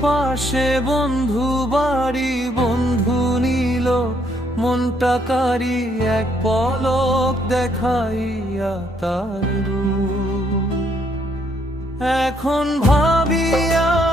পাশে বন্ধু বাড়ি বন্ধু নিল। মনটা কারি এক পলক দেখাইয়া তার এখন ভাবিয়া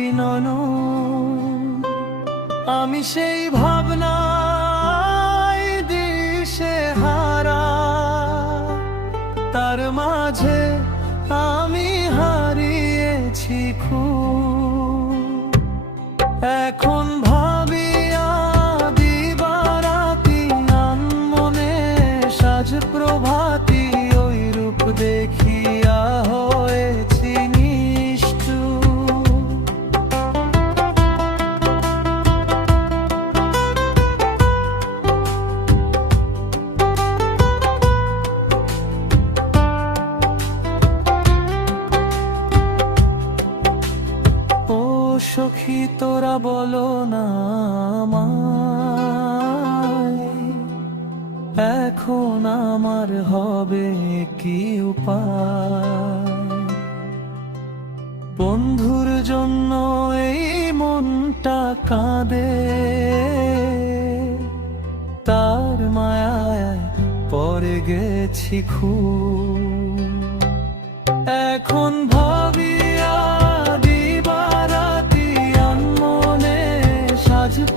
দুটি নন আমি সেই ভাবনা দিশে হারা। তার মাঝে আমি হারিয়েছি খুব এখন ভাবিয়া সখী তোরা বলো না এখন আমার হবে কি উপায়? বন্ধুর জন্য এই মনটা কাঁদে। তার মায়ায় পরে গেছি খুব। এখন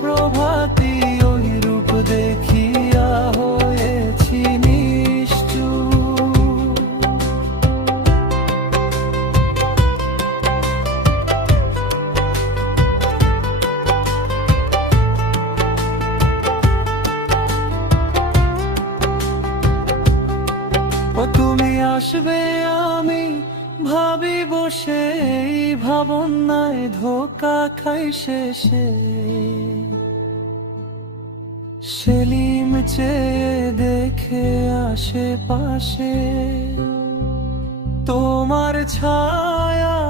প্রভাতি ওই রূপ দেখিয়া হয়েছি তুমি আসবে আমি ভাবি বসে ভাবনায় ধোকা খাই শেষে। সেলিম চেয়ে দেখে আশেপাশে। তোমার ছায়াটা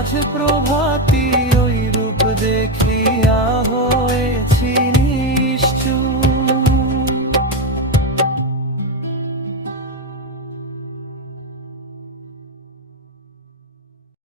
সাজ প্রভাতি ওই রূপ দেখিয়া হয়েছি নিষ্ঠুর